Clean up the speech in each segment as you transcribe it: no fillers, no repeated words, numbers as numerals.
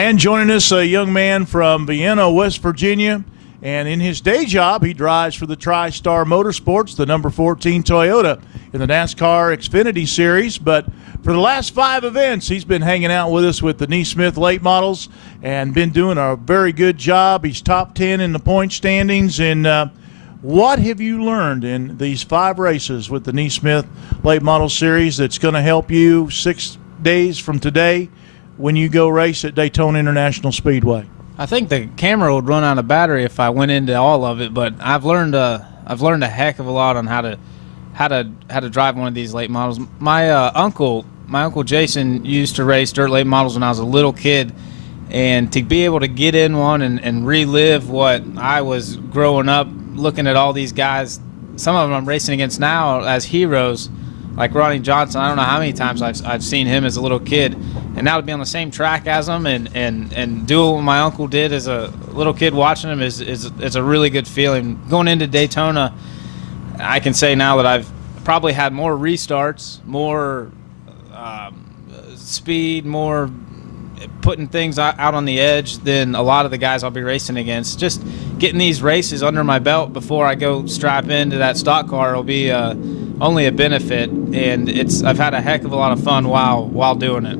And joining us, a young man from Vienna, West Virginia. And in his day job, he drives for the TriStar Motorsports, the number 14 Toyota in the NASCAR Xfinity Series. But for the last 5 events, he's been hanging out with us with the NeSmith late models and been doing a very good job. He's top 10 in the point standings. And what have you learned in these 5 races with the NeSmith late model series that's going to help you 6 days from today when you go race at Daytona International Speedway? I think the camera would run out of battery if I went into all of it, but I've learned a heck of a lot on how to drive one of these late models. My uncle Jason used to race dirt late models when I was a little kid, and to be able to get in one and relive what I was growing up looking at all these guys, some of them I'm racing against now as heroes, like Ronnie Johnson. I don't know how many times I've seen him as a little kid, and now to be on the same track as him and do what my uncle did as a little kid watching him is a really good feeling. Going into Daytona, I can say now that I've probably had more restarts, more speed, more putting things out on the edge than a lot of the guys I'll be racing against. Just getting these races under my belt before I go strap into that stock car will be only a benefit, and I've had a heck of a lot of fun while doing it.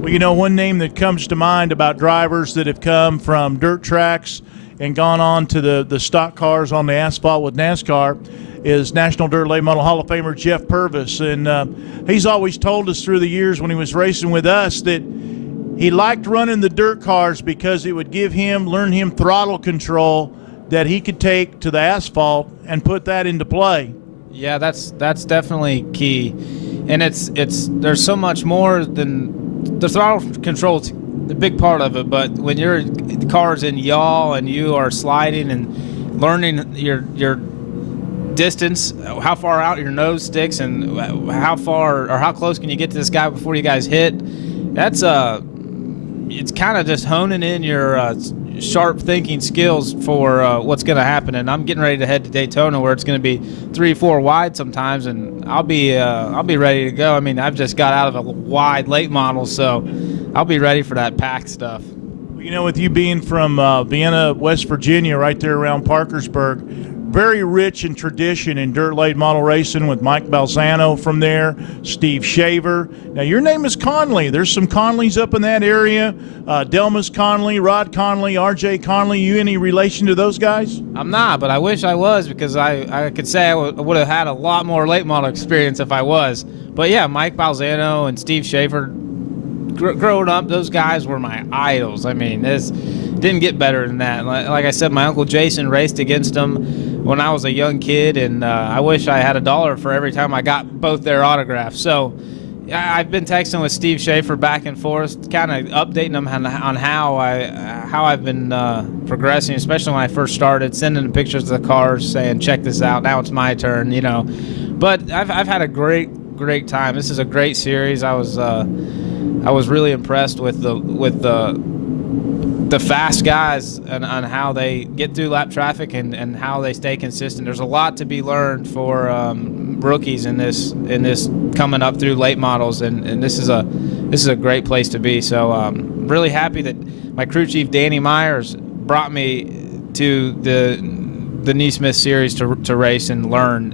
Well, you know, one name that comes to mind about drivers that have come from dirt tracks and gone on to the stock cars on the asphalt with NASCAR is National Dirt Late Model Hall of Famer Jeff Purvis. And he's always told us through the years when he was racing with us that he liked running the dirt cars because it would learn him throttle control that he could take to the asphalt and put that into play. Yeah, that's definitely key. And there's so much more than the throttle control's a big part of it, but when the car's in yaw and you are sliding and learning your distance, how far out your nose sticks and how far or how close can you get to this guy before you guys hit, it's kind of just honing in your sharp thinking skills for what's going to happen. And I'm getting ready to head to Daytona where it's going to be 3-4 wide sometimes, and I'll be ready to go. I mean, I've just got out of a wide late model, so I'll be ready for that packed stuff. Well, you know, with you being from Vienna, West Virginia, right there around Parkersburg, very rich in tradition in dirt late model racing with Mike Balzano from there, Steve Shaver. Now, your name is Conley. There's some Conleys up in that area. Delmas Conley, Rod Conley, R.J. Conley. You any relation to those guys? I'm not, but I wish I was, because I could say I would have had a lot more late model experience if I was. But, yeah, Mike Balzano and Steve Shaver, growing up, those guys were my idols. I mean, this didn't get better than that. Like I said, my Uncle Jason raced against them when I was a young kid, and I wish I had $1 for every time I got both their autographs. So I've been texting with Steve Shafer back and forth, kind of updating him on how I've been progressing, especially when I first started, sending him pictures of the cars, saying, check this out, now it's my turn, you know. But I've had a great time. This is a great series. I was really impressed with the fast guys and on how they get through lap traffic and how they stay consistent. There's a lot to be learned for rookies in this coming up through late models, and this is a great place to be. So really happy that my crew chief Danny Myers brought me to the NeSmith series to race and learn.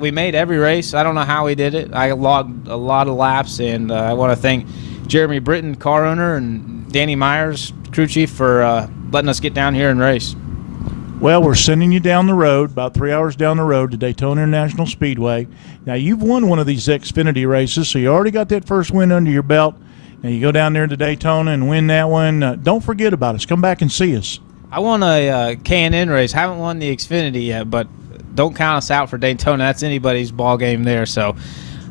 We made every race. I don't know how we did it. I logged a lot of laps, and I want to thank Jeremy Britton, car owner, and Danny Myers, crew chief, for letting us get down here and race. Well, we're sending you down the road, about 3 hours down the road to Daytona International Speedway. Now, you've won one of these Xfinity races, so you already got that first win under your belt. Now, you go down there to Daytona and win that one. Don't forget about us. Come back and see us. I won a K&N race. Haven't won the Xfinity yet, but don't count us out for Daytona. That's anybody's ball game there. So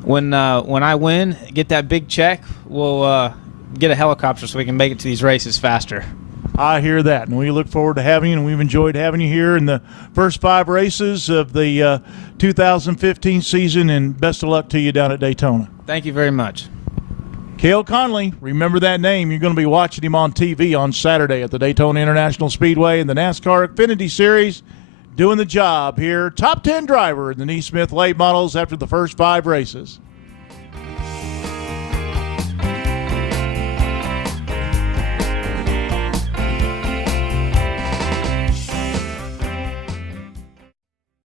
when I win, get that big check, we'll get a helicopter so we can make it to these races faster. I hear that, and we look forward to having you, and we've enjoyed having you here in the first 5 races of the 2015 season, and best of luck to you down at Daytona. Thank you very much. Cale Conley, remember that name. You're going to be watching him on TV on Saturday at the Daytona International Speedway in the NASCAR Xfinity Series, doing the job here. Top 10 driver in the NeSmith late models after the first 5 races.